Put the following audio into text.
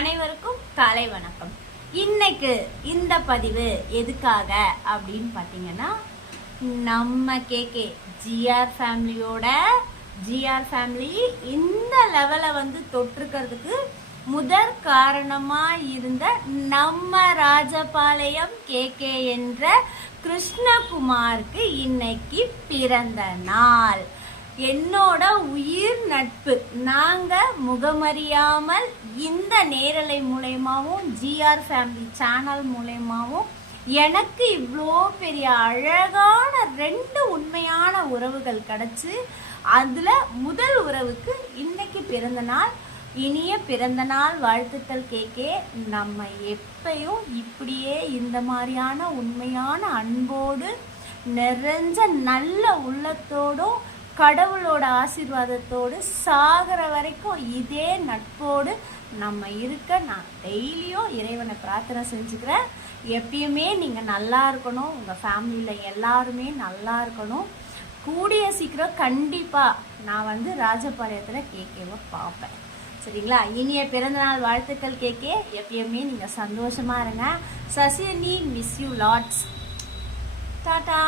அனைவருக்கும் காலை வணக்கம். இன்னைக்கு இந்த பதிவு எதுக்காக அப்படின்னு பார்த்தீங்கன்னா, நம்ம கேகே ஜிஆர் ஃபேமிலி இந்த லெவலை தொற்றுக்கிறதுக்கு முதற் காரணமா இருந்த நம்ம ராஜபாளையம் கேகே என்ற கிருஷ்ணகுமாருக்கு இன்னைக்கு பிறந்த நாள். என்னோட உயிர் நட்பு. நாங்க முகமறியாமல் இந்த நேரலை மூலயமாவும் ஜிஆர் ஃபேமிலி சேனல் மூலயமாவும் எனக்கு இவ்வளோ பெரிய அழகான 2 உண்மையான உறவுகள் கிடைச்சு, அதுல முதல் உறவுக்கு இன்னைக்கு பிறந்த நாள். இனிய பிறந்த நாள் வாழ்த்துக்கள் கேகே. நம்ம எப்பயும் இப்படியே இந்த மாதிரியான உண்மையான அன்போடு நிறைஞ்ச நல்ல உள்ளத்தோடும் கடவுளோட ஆசீர்வாதத்தோடு சாகிற வரைக்கும் இதே நட்போடு நம்ம இருக்க நான் டெய்லியும் இறைவனை பிரார்த்தனை செஞ்சுக்கிறேன். எப்பயுமே நீங்கள் நல்லா இருக்கணும், உங்கள் ஃபேமிலியில் எல்லாருமே நல்லா இருக்கணும். கூடிய சீக்கிரம் கண்டிப்பாக நான் ராஜபாளையத்தில் கேகேவை பார்ப்பேன். சரிங்களா? இனிய பிறந்தநாள் வாழ்த்துக்கள் கேகே. எப்பயுமே நீங்கள் சந்தோஷமாக இருங்க. சசினி, மிஸ் யூ லாட்ஸ். டாடா.